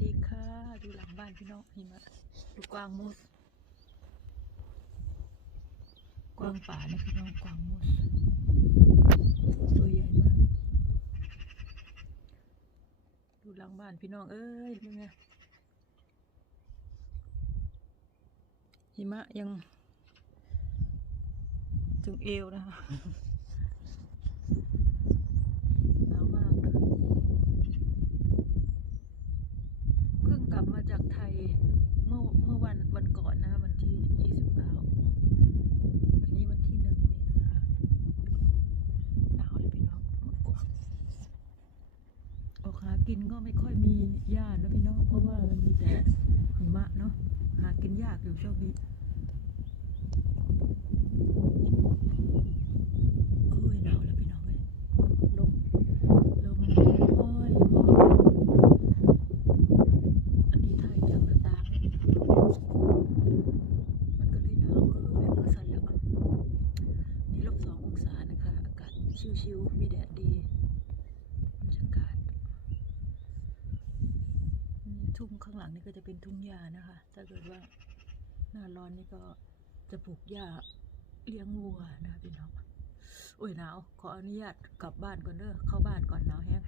ดีค่ะดูหลังบ้านพี่น้องหิมะดูกวางมูสกวางป่านะพี่น้องกวางมูสตัวใหญ่มาก ดูหลังบ้านพี่น้องเอ้ยเป็นไงหิมะยัง ถึงเอวนะคะ หนาวมาก เพิ่งกลับมาจากไทยเมื่อเมื่อวันวันก่อนนะคะวันที่ยี่สิบเก้าวันนี้วันที่หนึ่งเมษาหนาวเลยพี่น้องหมดกว่าออ กินก็ไม่ค่อยมีหญ้านะพี่น้องเพราะว่ามันมีแต่หิมะเนาะหากินยากอยู่ช่วงนี้โอ้ยหนาวแล้วพี่น้องเลยลมลมโอ้ยโอ้ยอันนี้ถ่ายจากหน้าต่างมันก็เลยหนาวเออแบบว่าสั่นแล้วนี่ลบสององศานะคะอากาศชิวๆมีแดดดีบรรยากาศนี่ ทุ่งข้างหลังนี่ก็จะเป็นทุ่งหญ้านะคะ ถ้าเกิดว่าหน้าร้อนนี่ก็จะปลูกหญ้าเลี้ยงวัวนะพี่น้องโอ้ยหนาวขออนุญาตกลับบ้านก่อนเด้อเข้าบ้านก่อนหนาวแฮง